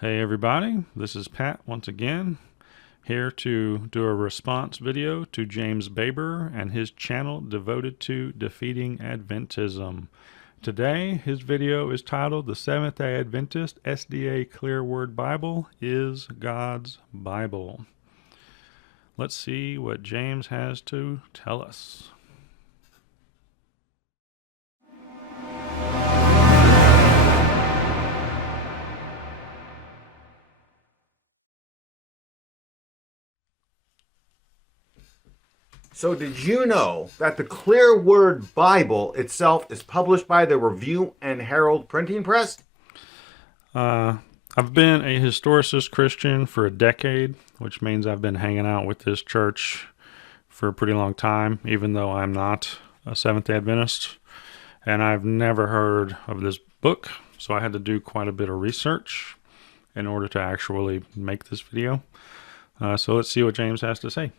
Hey everybody, this is Pat once again, here to do a response video to James Baber and his channel devoted to defeating Adventism. Today, his video is titled The Seventh-day Adventist SDA Clear Word Bible is God's Bible. Let's see what James has to tell us. So did you know that the Clear Word Bible itself is published by the Review and Herald Printing Press? I've been a historicist Christian for a decade, which means I've been hanging out with this church for a pretty long time, even though I'm not a Seventh-day Adventist. And I've never heard of this book, so I had to do quite a bit of research in order to actually make this video. So let's see what James has to say.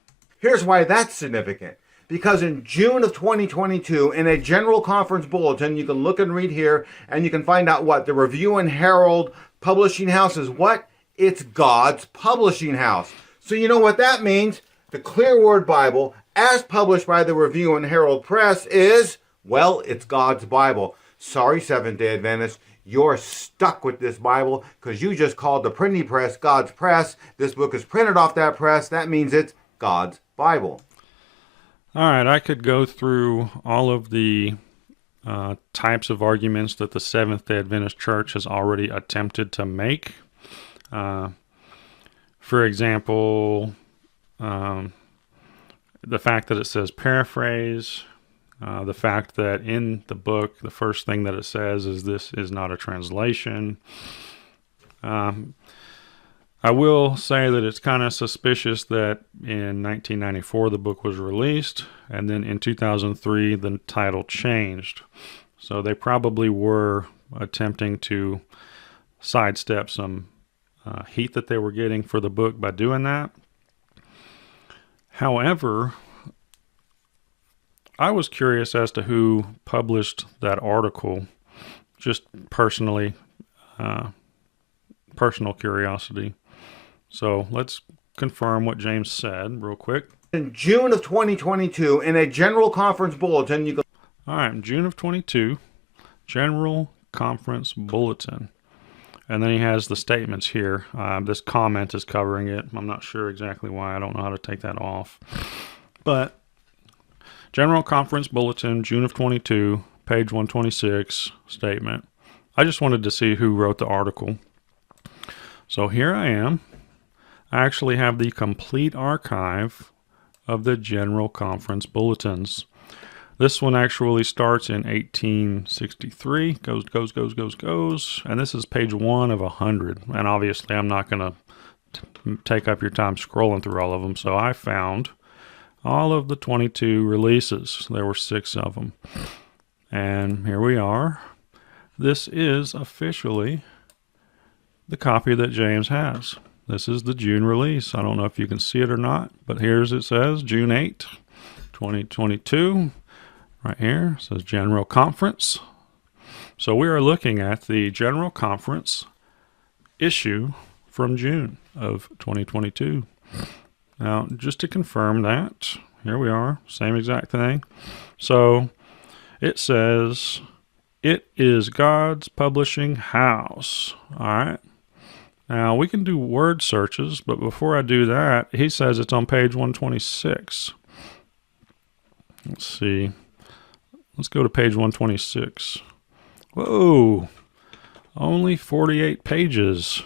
Here's why that's significant. Because in June of 2022, in a general conference bulletin, you can look and read here, and you can find out what the Review and Herald Publishing House is. What? It's God's publishing house. So you know what that means? The Clear Word Bible, as published by the Review and Herald Press, is, well, it's God's Bible. Sorry, Seventh-day Adventists, you're stuck with this Bible because you just called the printing press God's press. This book is printed off that press. That means it's God's Bible. All right, I could go through all of the types of arguments that the Seventh-day Adventist Church has already attempted to make. For example, the fact that it says paraphrase, the fact that in the book, the first thing that it says is this is not a translation. I will say that it's kind of suspicious that in 1994 the book was released, and then in 2003 the title changed. So they probably were attempting to sidestep some heat that they were getting for the book by doing that. However, I was curious as to who published that article, just personally, personal curiosity. So let's confirm what James said real quick. In June of 2022, in a general conference bulletin, you can... All right, in June of 22, General Conference Bulletin. And then he has the statements here. This comment is covering it. I'm not sure exactly why. I don't know how to take that off. But General Conference Bulletin, June of 22, page 126, statement. I just wanted to see who wrote the article. So here I am. I actually have the complete archive of the General Conference Bulletins. This one actually starts in 1863, goes, and this is page 1 of 100. And obviously I'm not going to take up your time scrolling through all of them, so I found all of the 22 releases. There were 6 of them. And here we are. This is officially the copy that James has. This is the June release. I don't know if you can see it or not, but here's it says June 8, 2022. Right here it says General Conference. So we are looking at the General Conference issue from June of 2022. Now, just to confirm that, here we are, same exact thing. So it says, it is God's publishing house. All right. Now, we can do word searches, but before I do that, he says it's on page 126. Let's see. Let's go to page 126. Whoa, only 48 pages.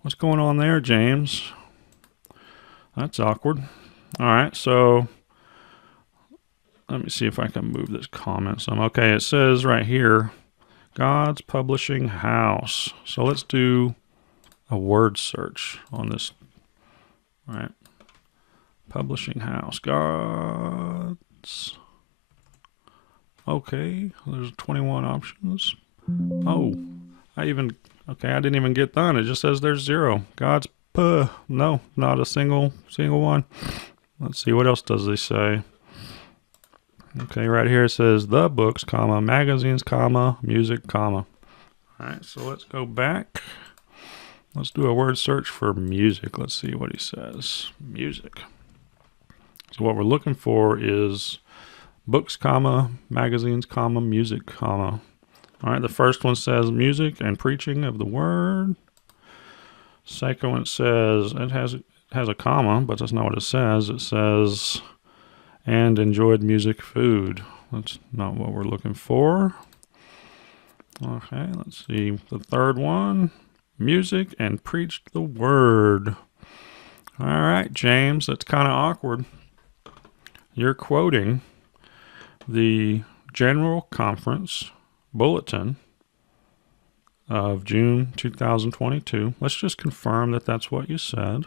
What's going on there, James? That's awkward. All right, so let me see if I can move this comment some. Okay, it says right here, God's publishing house. So let's do a word search on this. All right. Publishing house. God's. Okay. There's 21 options. Oh, I didn't even get done. It just says there's 0. God's. No, not a single one. Let's see. What else does they say? Okay. Right here it says the books, comma, magazines, comma, music, comma. All right. So let's go back. Let's do a word search for music. Let's see what he says. Music. So what we're looking for is books, comma, magazines, comma, music, comma. All right, the first one says music and preaching of the word. Second one says, it has a comma, but that's not what it says. It says, and enjoyed music, food. That's not what we're looking for. Okay, let's see. The third one, music and preached the word. All right, James, that's kind of awkward. You're quoting the General Conference Bulletin of June 2022. Let's just confirm that that's what you said.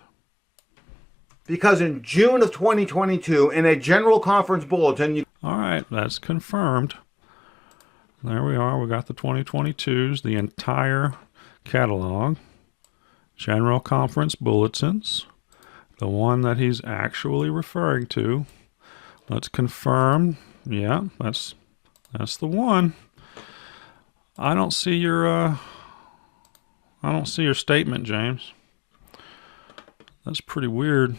Because in June of 2022, in a General Conference Bulletin... All right, that's confirmed. There we are. We got the 2022s, the entire catalog. General Conference Bulletins. The one that he's actually referring to. Let's confirm. Yeah, that's the one. I don't see your statement, James. That's pretty weird.